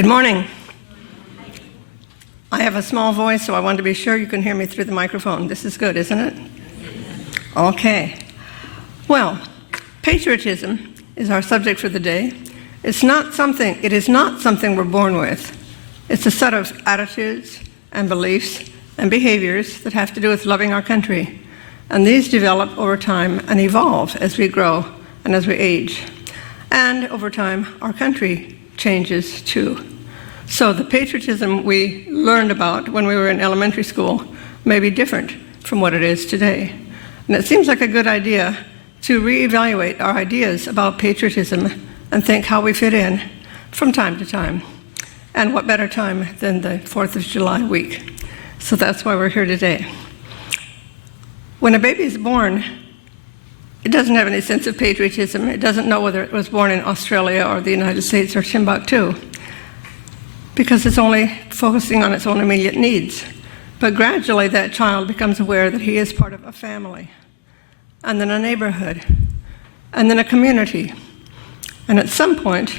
Good morning. I have a small voice, so I want to be sure you can hear me through the microphone. This is good, isn't it? Okay. Well, patriotism is our subject for the day. It is not something we're born with. It's a set of attitudes and beliefs and behaviors that have to do with loving our country. And these develop over time and evolve as we grow and as we age. And over time, our country changes too. So the patriotism we learned about when we were in elementary school may be different from what it is today. And it seems like a good idea to reevaluate our ideas about patriotism and think how we fit in from time to time. And what better time than the 4th of July week? So that's why we're here today. When a baby is born, it doesn't have any sense of patriotism. It doesn't know whether it was born in Australia or the United States or Timbuktu, because it's only focusing on its own immediate needs. But gradually that child becomes aware that he is part of a family, and then a neighborhood, and then a community. And at some point,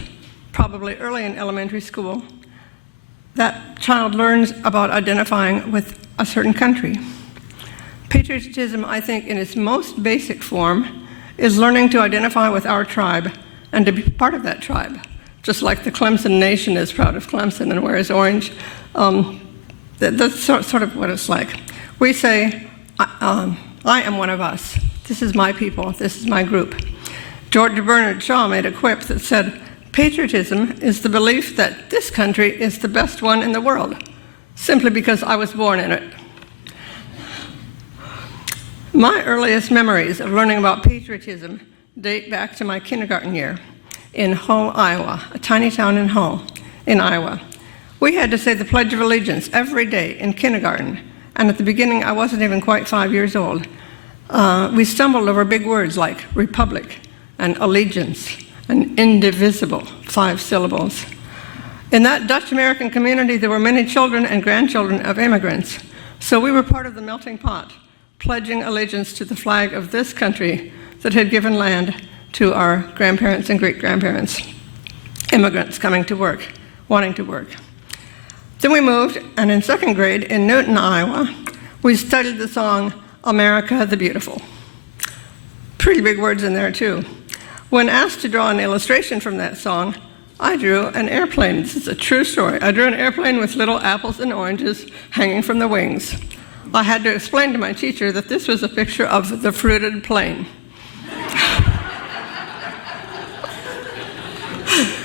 probably early in elementary school, that child learns about identifying with a certain country. Patriotism, I think, in its most basic form, is learning to identify with our tribe and to be part of that tribe. Just like the Clemson nation is proud of Clemson and wears orange. That's sort of what it's like. We say, I am one of us. This is my people. This is my group. George Bernard Shaw made a quip that said, patriotism is the belief that this country is the best one in the world, simply because I was born in it. My earliest memories of learning about patriotism date back to my kindergarten year in Hull, Iowa, a tiny town in Hull, in Iowa. We had to say the Pledge of Allegiance every day in kindergarten, and at the beginning I wasn't even quite 5 years old. We stumbled over big words like republic and allegiance and indivisible, 5 syllables. In that Dutch-American community, there were many children and grandchildren of immigrants, so we were part of the melting pot, pledging allegiance to the flag of this country that had given land to our grandparents and great-grandparents, immigrants coming to work, wanting to work. Then we moved, and in second grade in Newton, Iowa, we studied the song, America the Beautiful. Pretty big words in there, too. When asked to draw an illustration from that song, I drew an airplane. This is a true story. I drew an airplane with little apples and oranges hanging from the wings. I had to explain to my teacher that this was a picture of the fruited plain.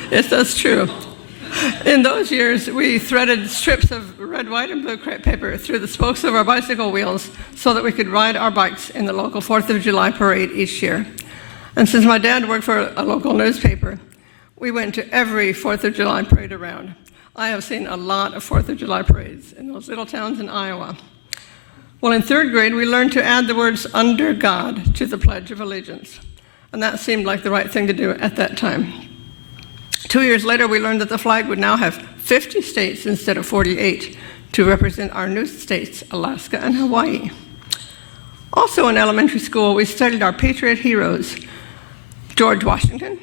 Yes, that's true. In those years, we threaded strips of red, white, and blue crepe paper through the spokes of our bicycle wheels so that we could ride our bikes in the local 4th of July parade each year. And since my dad worked for a local newspaper, we went to every 4th of July parade around. I have seen a lot of 4th of July parades in those little towns in Iowa. Well, in third grade, we learned to add the words under God to the Pledge of Allegiance. And that seemed like the right thing to do at that time. 2 years later, we learned that the flag would now have 50 states instead of 48 to represent our new states, Alaska and Hawaii. Also in elementary school, we studied our patriot heroes. George Washington,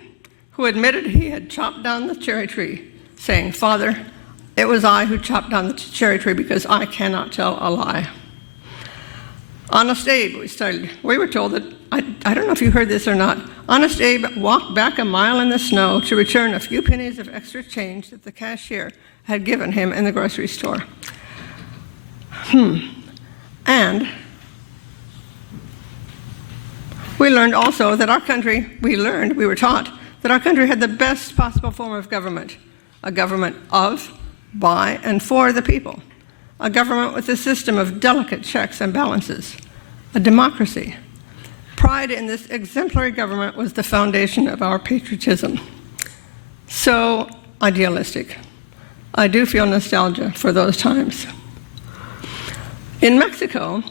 who admitted he had chopped down the cherry tree, saying, "Father, it was I who chopped down the cherry tree because I cannot tell a lie." Honest Abe, we studied. We were told that, I don't know if you heard this or not, Honest Abe walked back a mile in the snow to return a few pennies of extra change that the cashier had given him in the grocery store. And we learned also that we were taught that our country had the best possible form of government, a government of, by, and for the people, a government with a system of delicate checks and balances, a democracy. Pride in this exemplary government was the foundation of our patriotism. So idealistic. I do feel nostalgia for those times. In Mexico,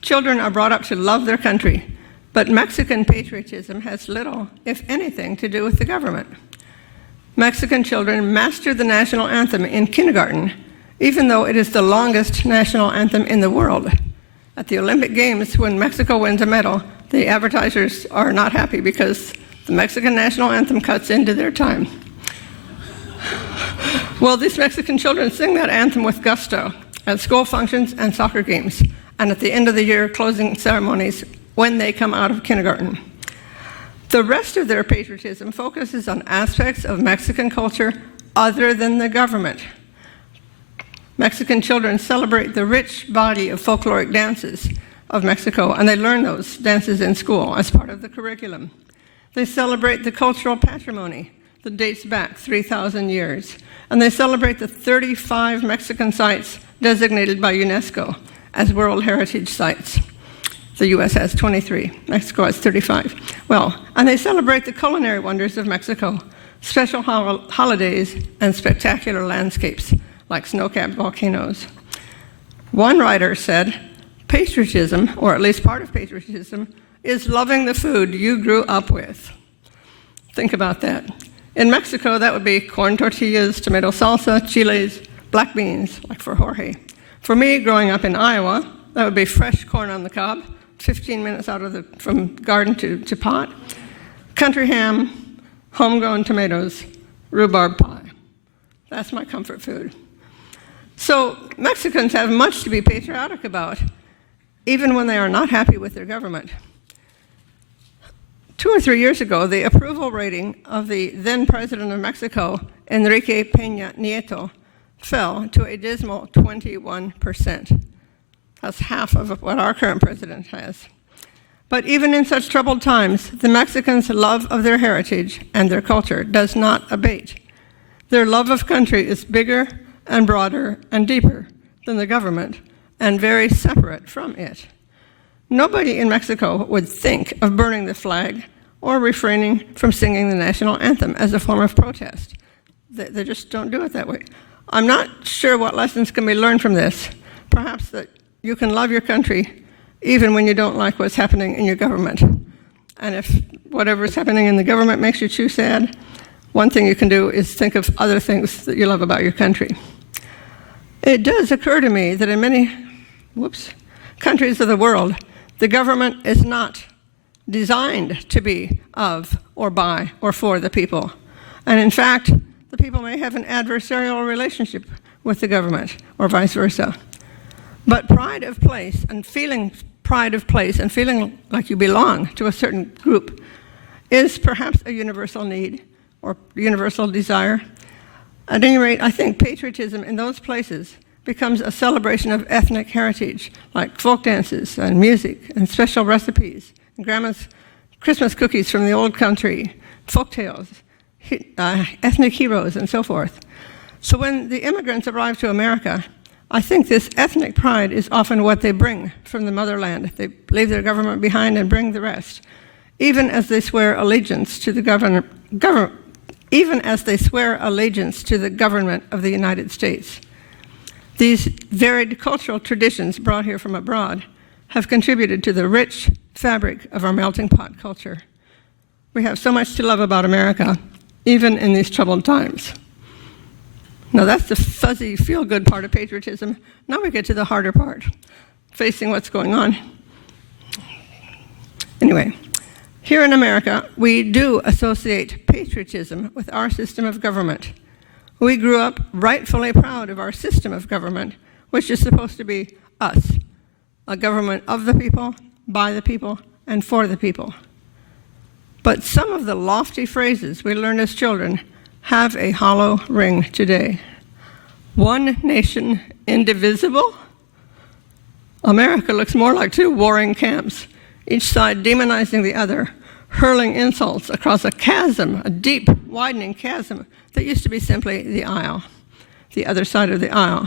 children are brought up to love their country, but Mexican patriotism has little, if anything, to do with the government. Mexican children master the national anthem in kindergarten, even though it is the longest national anthem in the world. At the Olympic Games, when Mexico wins a medal, the advertisers are not happy because the Mexican national anthem cuts into their time. Well, these Mexican children sing that anthem with gusto at school functions and soccer games, and at the end of the year closing ceremonies when they come out of kindergarten. The rest of their patriotism focuses on aspects of Mexican culture other than the government. Mexican children celebrate the rich body of folkloric dances of Mexico, and they learn those dances in school as part of the curriculum. They celebrate the cultural patrimony that dates back 3,000 years, and they celebrate the 35 Mexican sites designated by UNESCO as World Heritage Sites. The U.S. has 23, Mexico has 35. Well, and they celebrate the culinary wonders of Mexico, special holidays, and spectacular landscapes like snow-capped volcanoes. One writer said, patriotism, or at least part of patriotism, is loving the food you grew up with. Think about that. In Mexico, that would be corn tortillas, tomato salsa, chiles, black beans, like for Jorge. For me, growing up in Iowa, that would be fresh corn on the cob, 15 minutes from garden to pot, country ham, homegrown tomatoes, rhubarb pie. That's my comfort food. So Mexicans have much to be patriotic about, even when they are not happy with their government. 2 or 3 years ago, the approval rating of the then president of Mexico, Enrique Peña Nieto, fell to a dismal 21%. That's half of what our current president has. But even in such troubled times, the Mexicans' love of their heritage and their culture does not abate. Their love of country is bigger and broader and deeper than the government, and very separate from it. Nobody in Mexico would think of burning the flag or refraining from singing the national anthem as a form of protest. They just don't do it that way. I'm not sure what lessons can be learned from this. Perhaps that you can love your country even when you don't like what's happening in your government. And if whatever's happening in the government makes you too sad, one thing you can do is think of other things that you love about your country. It does occur to me that in many countries of the world, the government is not designed to be of or by or for the people. And in fact, the people may have an adversarial relationship with the government or vice versa. But pride of place and feeling like you belong to a certain group is perhaps a universal need or universal desire. At any rate, I think patriotism in those places becomes a celebration of ethnic heritage, like folk dances and music and special recipes, and grandma's Christmas cookies from the old country, folk tales, ethnic heroes, and so forth. So when the immigrants arrive to America, I think this ethnic pride is often what they bring from the motherland. They leave their government behind and bring the rest, even as they swear allegiance to the government of the United States. These varied cultural traditions brought here from abroad have contributed to the rich fabric of our melting pot culture. We have so much to love about America, even in these troubled times. Now that's the fuzzy, feel-good part of patriotism. Now we get to the harder part, facing what's going on. Anyway, here in America, we do associate patriotism with our system of government. We grew up rightfully proud of our system of government, which is supposed to be us, a government of the people, by the people, and for the people. But some of the lofty phrases we learned as children have a hollow ring today. One nation indivisible? America looks more like two warring camps, each side demonizing the other, hurling insults across a chasm, a deep, widening chasm that used to be simply the aisle, the other side of the aisle.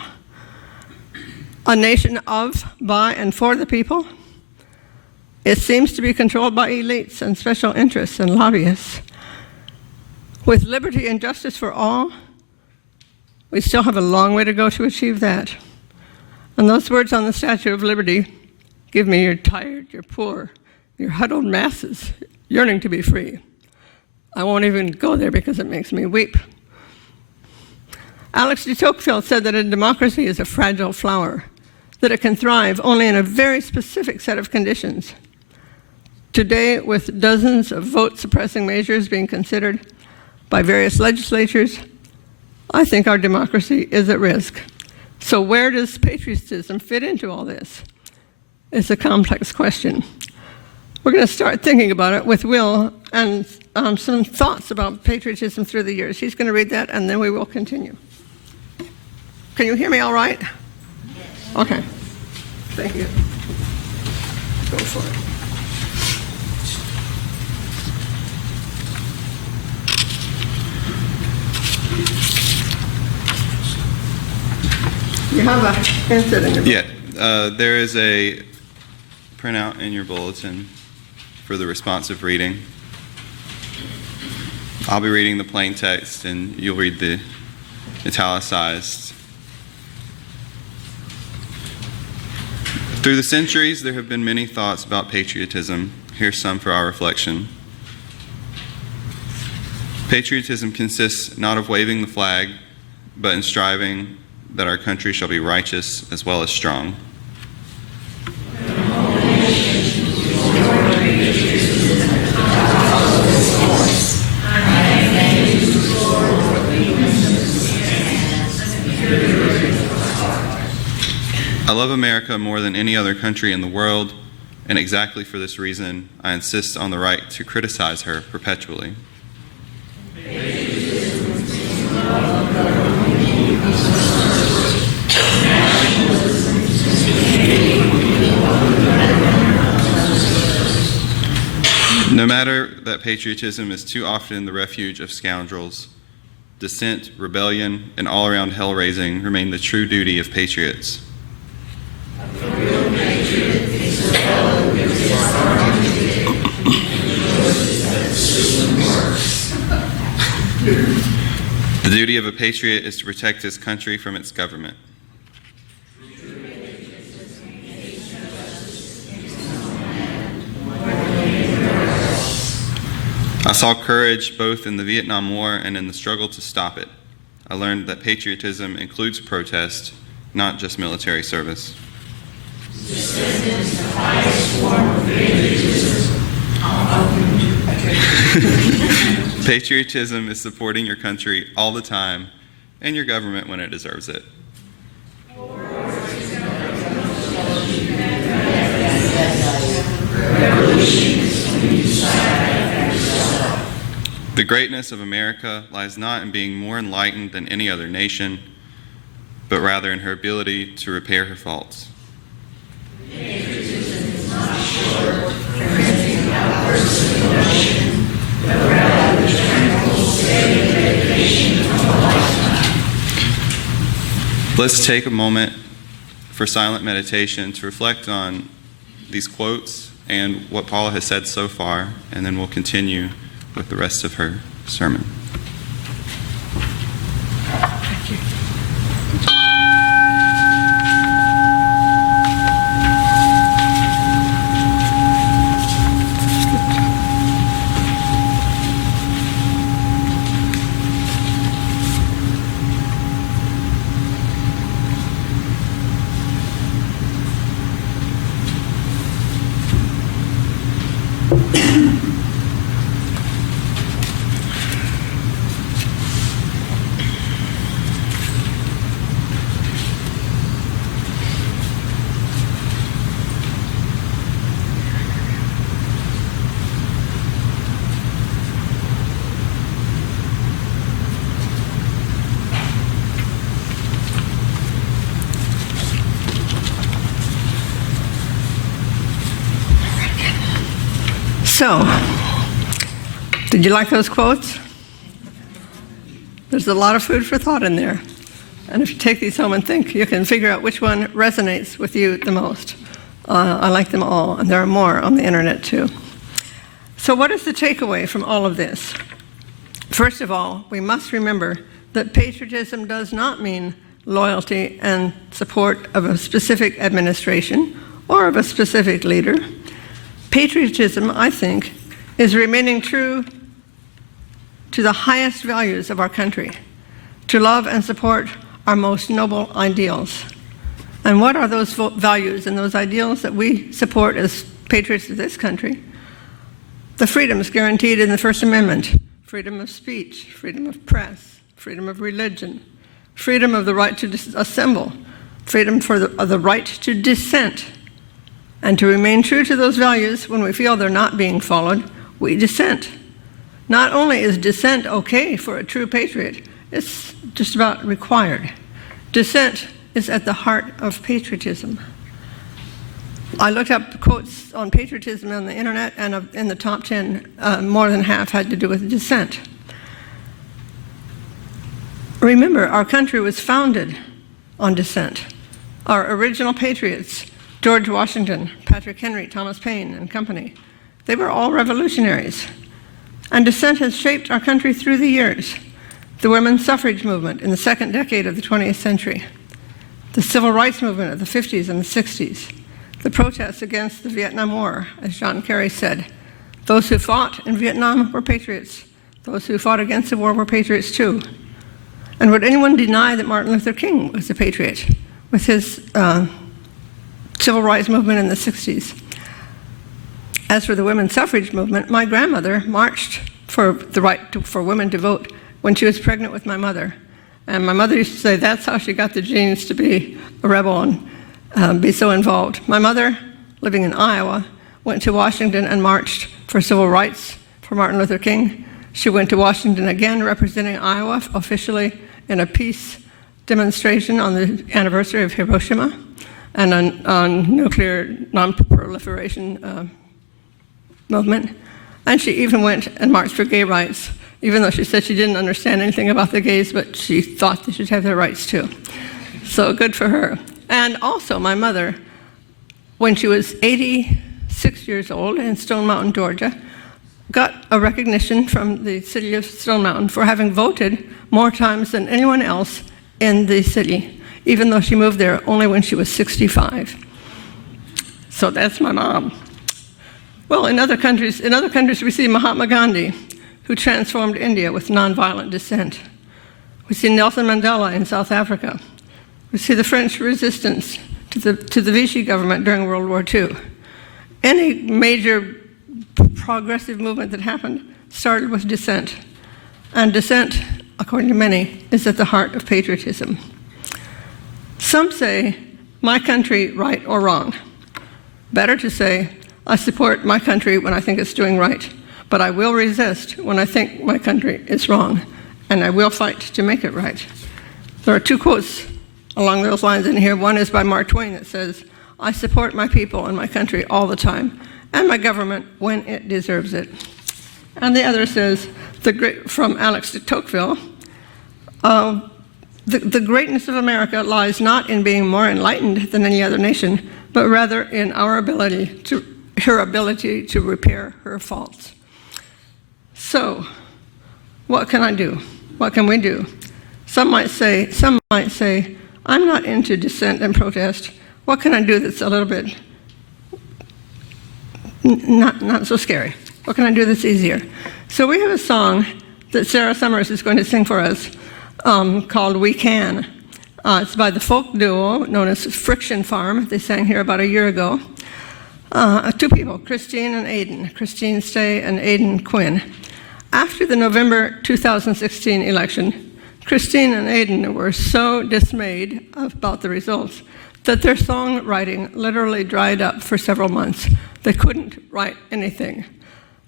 A nation of, by, and for the people? It seems to be controlled by elites and special interests and lobbyists. With liberty and justice for all, we still have a long way to go to achieve that. And those words on the Statue of Liberty, give me your tired, your poor, your huddled masses yearning to be free. I won't even go there because it makes me weep. Alex de Tocqueville said that a democracy is a fragile flower, that it can thrive only in a very specific set of conditions. Today, with dozens of vote-suppressing measures being considered by various legislatures, I think our democracy is at risk. So where does patriotism fit into all this? It's a complex question. We're going to start thinking about it with Will and some thoughts about patriotism through the years. He's going to read that, and then we will continue. Can you hear me all right? Yes. Okay. Thank you. Go for it. You have a insert in your book. Yeah, there is a printout in your bulletin for the responsive reading. I'll be reading the plain text, and you'll read the italicized. Through the centuries, there have been many thoughts about patriotism. Here's some for our reflection. Patriotism consists not of waving the flag, but in striving that our country shall be righteous as well as strong. I love America more than any other country in the world, and exactly for this reason, I insist on the right to criticize her perpetually. No matter that patriotism is too often the refuge of scoundrels, dissent, rebellion, and all-around hell-raising remain the true duty of patriots. The real patriot is a fellow who is armed The duty of a patriot is to protect his country from its government. I saw courage both in the Vietnam War and in the struggle to stop it. I learned that patriotism includes protest, not just military service. This is the highest form of patriotism. Patriotism is supporting your country all the time and your government when it deserves it. The greatness of America lies not in being more enlightened than any other nation, but rather in her ability to repair her faults. Patriotism is not short of printing outbursts of emotion, but rather the tranquil, steady dedication of a lifetime. Let's take a moment for silent meditation to reflect on these quotes and what Paula has said so far, and then we'll continue with the rest of her sermon. Thank you. So, did you like those quotes? There's a lot of food for thought in there. And if you take these home and think, you can figure out which one resonates with you the most. I like them all, and there are more on the internet too. So what is the takeaway from all of this? First of all, we must remember that patriotism does not mean loyalty and support of a specific administration or of a specific leader. Patriotism, I think, is remaining true to the highest values of our country, to love and support our most noble ideals. And what are those values and those ideals that we support as patriots of this country? The freedoms guaranteed in the First Amendment: freedom of speech, freedom of press, freedom of religion, freedom of the right to assemble, freedom of the right to dissent, and to remain true to those values when we feel they're not being followed, we dissent. Not only is dissent okay for a true patriot, it's just about required. Dissent is at the heart of patriotism. I looked up quotes on patriotism on the internet, and in the top 10, more than half had to do with dissent. Remember, our country was founded on dissent. Our original patriots, George Washington, Patrick Henry, Thomas Paine, and company, they were all revolutionaries. And dissent has shaped our country through the years. The women's suffrage movement in the second decade of the 20th century, the civil rights movement of the 50s and the 60s, the protests against the Vietnam War, as John Kerry said. Those who fought in Vietnam were patriots. Those who fought against the war were patriots too. And would anyone deny that Martin Luther King was a patriot with his civil rights movement in the 60s? As for the women's suffrage movement, my grandmother marched for the right for women to vote when she was pregnant with my mother. And my mother used to say that's how she got the genes to be a rebel and be so involved. My mother, living in Iowa, went to Washington and marched for civil rights for Martin Luther King. She went to Washington again, representing Iowa officially in a peace demonstration on the anniversary of Hiroshima and on nuclear non-proliferation movement. And she even went and marched for gay rights, even though she said she didn't understand anything about the gays, but she thought they should have their rights too. So good for her. And also my mother, when she was 86 years old in Stone Mountain, Georgia, got a recognition from the city of Stone Mountain for having voted more times than anyone else in the city, even though she moved there only when she was 65. So that's my mom. Well, in other countries we see Mahatma Gandhi, who transformed India with nonviolent dissent. We see Nelson Mandela in South Africa. We see the French resistance to the Vichy government during World War II. Any major progressive movement that happened started with dissent. And dissent, according to many, is at the heart of patriotism. Some say, my country, right or wrong. Better to say, I support my country when I think it's doing right, but I will resist when I think my country is wrong, and I will fight to make it right. There are two quotes along those lines in here. One is by Mark Twain that says, I support my people and my country all the time, and my government when it deserves it. And the other says, from Alex de Tocqueville, the greatness of America lies not in being more enlightened than any other nation, but rather in her ability to repair her faults. So, what can I do? What can we do? Some might say, I'm not into dissent and protest. What can I do that's a little bit not so scary? What can I do that's easier? So we have a song that Sarah Summers is going to sing for us called We Can. It's by the folk duo known as Friction Farm. They sang here about a year ago. Two people, Christine and Aidan, Christine Stay and Aidan Quinn. After the November 2016 election, Christine and Aidan were so dismayed about the results that their songwriting literally dried up for several months. They couldn't write anything.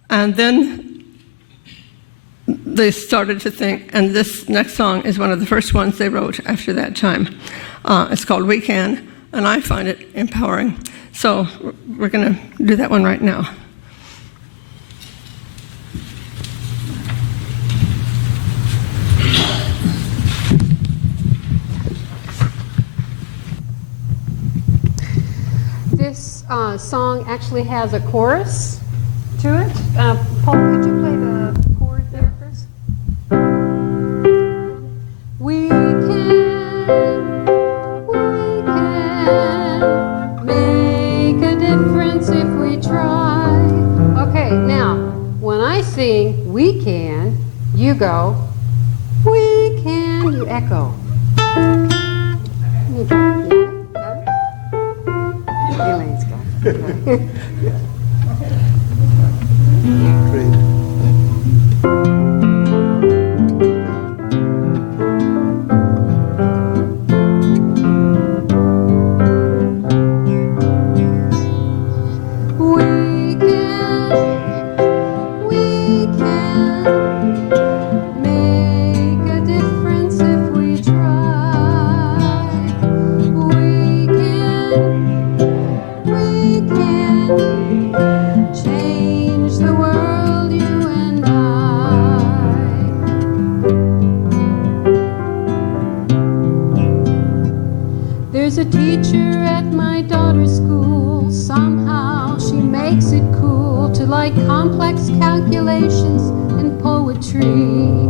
And then they started to think, and this next song is one of the first ones they wrote after that time. It's called We Can, and I find it empowering. So we're going to do that one right now. This song actually has a chorus to it. Paul, could you play the chord there first? We can make a difference if we try. Okay, now, when I sing, we can, you go, we can, you echo. You go. Elaine's got it. Great. like complex calculations and poetry.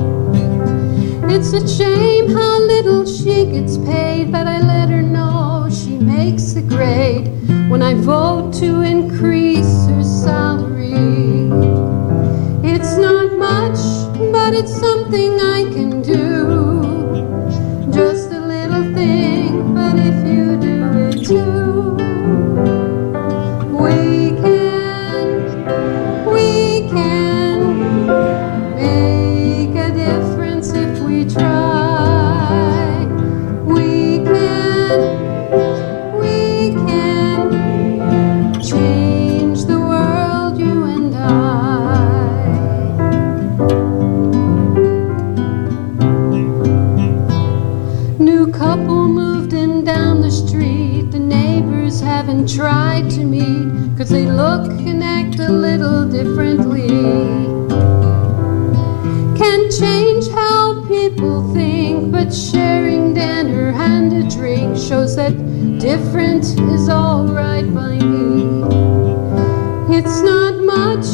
It's a shame how little she gets paid, but I let her know she makes a grade when I vote to increase her salary. It's not much, but it's something I can do. Just a little thing, but if you do it too, we can make a difference if we try. We can change the world, you and I. New couple moved in down the street. The neighbors haven't tried to meet, 'cause they look and act a little differently. Can't change how people think, but sharing dinner and a drink shows that different is alright by me. It's not much,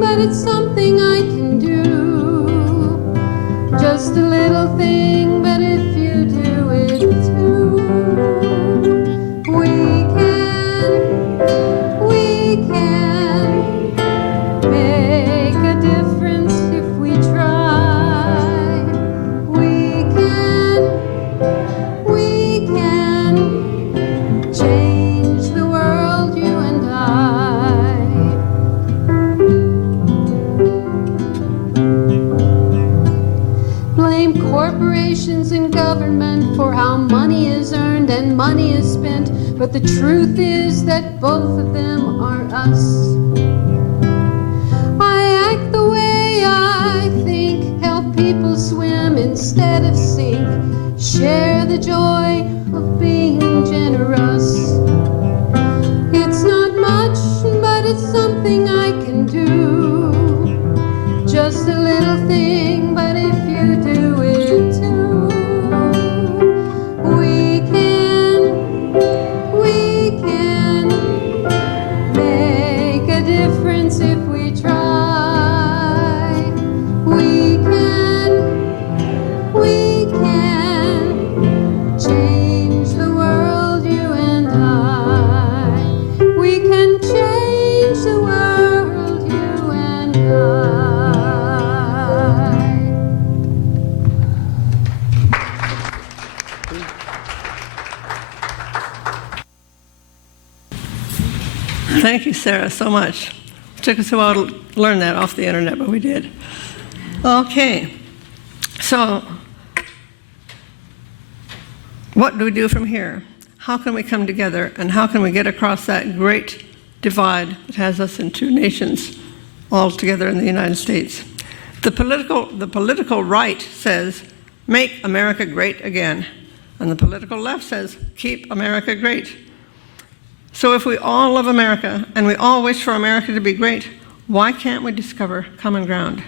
but it's something I can do. Just a little thing, but if you do it too, we can make a difference if we try. We can change the world, you and I. Blame corporations and government for how money is earned and money is spent, but the truth is that both of them are us. I act the way I think, help people swim instead of sink, share the joy of being generous. It's not much, but it's something I can do. Just a little thing, but if you do it too, we can make a difference if we try. We can change the world, you and I. We can change the world, you and I. Thank you, Sarah, so much. It took us a while to learn that off the internet, but we did. Okay, so what do we do from here? How can we come together, and how can we get across that great divide that has us in two nations all together in the United States? The political right says, make America great again, and the political left says, keep America great. So if we all love America, and we all wish for America to be great, why can't we discover common ground?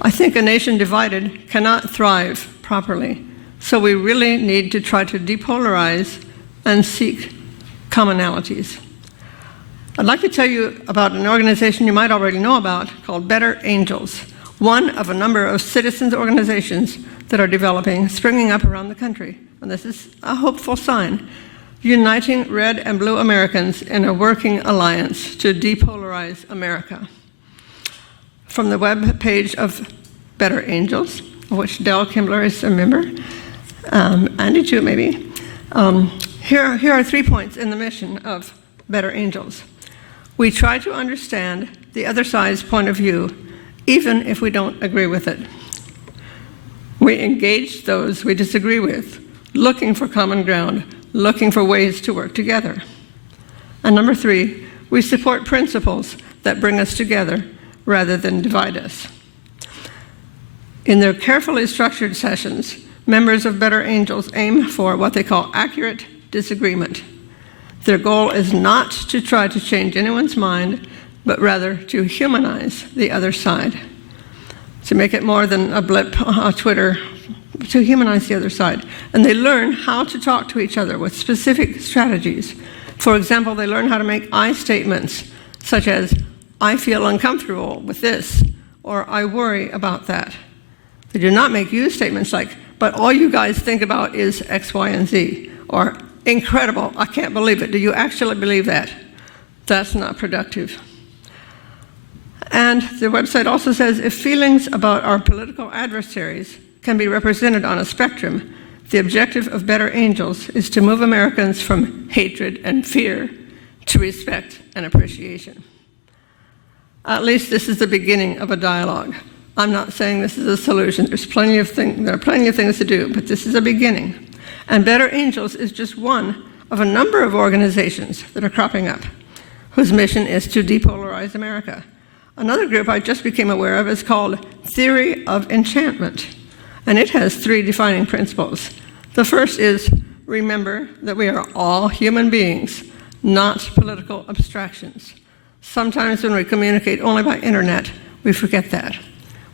I think a nation divided cannot thrive properly, so we really need to try to depolarize and seek commonalities. I'd like to tell you about an organization you might already know about called Better Angels, one of a number of citizens organizations that are developing, springing up around the country. And this is a hopeful sign, uniting red and blue Americans in a working alliance to depolarize America. From the web page of Better Angels, of which Dell Kimbler is a member, Andy too maybe, here are 3 points in the mission of Better Angels. We try to understand the other side's point of view, even if we don't agree with it. We engage those we disagree with, looking for common ground, looking for ways to work together. And number 3, we support principles that bring us together rather than divide us. In their carefully structured sessions, members of Better Angels aim for what they call accurate disagreement. Their goal is not to try to change anyone's mind, but rather to humanize the other side, to make it more than a blip on Twitter, to humanize the other side. And they learn how to talk to each other with specific strategies. For example, they learn how to make I statements, such as, I feel uncomfortable with this, or I worry about that. They do not make you statements like, but all you guys think about is X, Y, and Z, or incredible, I can't believe it. Do you actually believe that? That's not productive. And the website also says, if feelings about our political adversaries can be represented on a spectrum, the objective of Better Angels is to move Americans from hatred and fear to respect and appreciation. At least this is the beginning of a dialogue. I'm not saying this is a solution. There are plenty of things to do, but this is a beginning. And Better Angels is just one of a number of organizations that are cropping up, whose mission is to depolarize America. Another group I just became aware of is called Theory of Enchantment, and it has 3 defining principles. The first is, remember that we are all human beings, not political abstractions. Sometimes when we communicate only by internet, we forget that.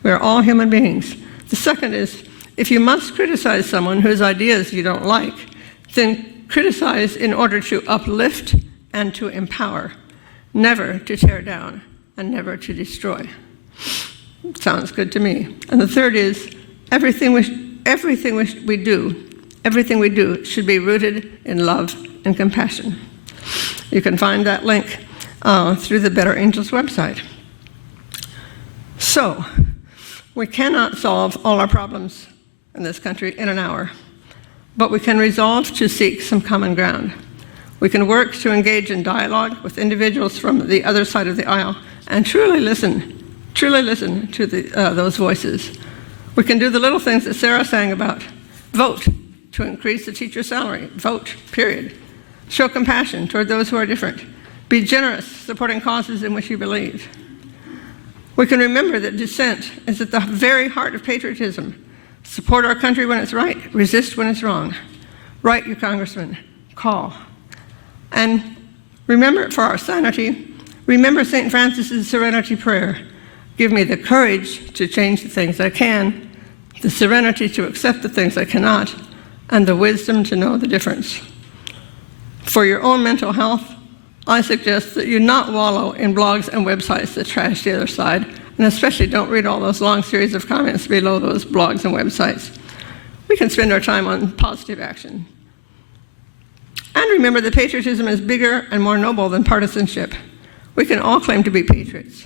We are all human beings. The second is, if you must criticize someone whose ideas you don't like, then criticize in order to uplift and to empower, never to tear down and never to destroy. Sounds good to me. And the third is, everything we do should be rooted in love and compassion. You can find that link through the Better Angels website. So, we cannot solve all our problems in this country in an hour, but we can resolve to seek some common ground. We can work to engage in dialogue with individuals from the other side of the aisle and truly listen to those voices. We can do the little things that Sarah sang about. Vote to increase the teacher's salary. Vote, period. Show compassion toward those who are different. Be generous, supporting causes in which you believe. We can remember that dissent is at the very heart of patriotism. Support our country when it's right, resist when it's wrong. Write your congressman, call. And remember, for our sanity, remember St. Francis's Serenity Prayer. Give me the courage to change the things I can, the serenity to accept the things I cannot, and the wisdom to know the difference. For your own mental health, I suggest that you not wallow in blogs and websites that trash the other side, and especially don't read all those long series of comments below those blogs and websites. We can spend our time on positive action. And remember that patriotism is bigger and more noble than partisanship. We can all claim to be patriots.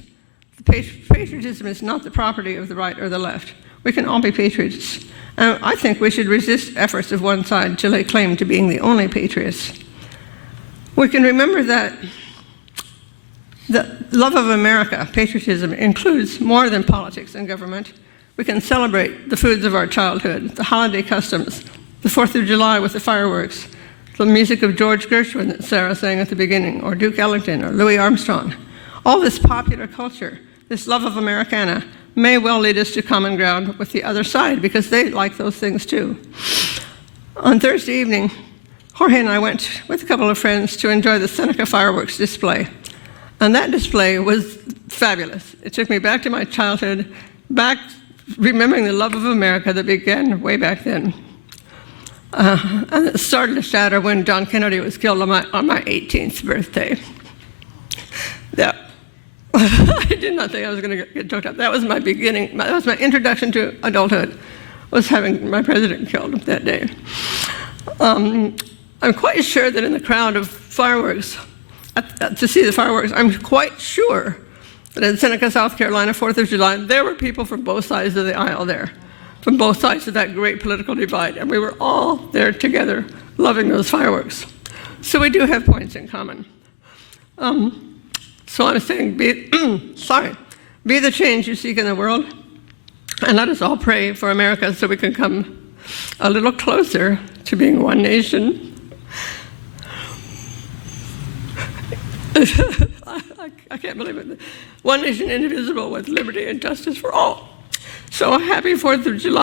Patriotism is not the property of the right or the left. We can all be patriots. And I think we should resist efforts of one side to lay claim to being the only patriots. We can remember that the love of America, patriotism, includes more than politics and government. We can celebrate the foods of our childhood, the holiday customs, the 4th of July with the fireworks, the music of George Gershwin that Sarah sang at the beginning, or Duke Ellington, or Louis Armstrong. All this popular culture, this love of Americana, may well lead us to common ground with the other side, because they like those things too. On Thursday evening, Jorge and I went with a couple of friends to enjoy the Seneca fireworks display. And that display was fabulous. It took me back to my childhood, back remembering the love of America that began way back then. And it started to shatter when John Kennedy was killed on my 18th birthday. Yeah. I did not think I was going to get choked up. That was my beginning. That was my introduction to adulthood, was having my president killed that day. I'm quite sure that in the crowd of fireworks, to see the fireworks, I'm quite sure that in Seneca, South Carolina, 4th of July, there were people from both sides of the aisle there, from both sides of that great political divide, and we were all there together loving those fireworks. So we do have points in common. So I'm saying, be the change you seek in the world, and let us all pray for America so we can come a little closer to being one nation. I can't believe it. One nation indivisible with liberty and justice for all. So happy 4th of July.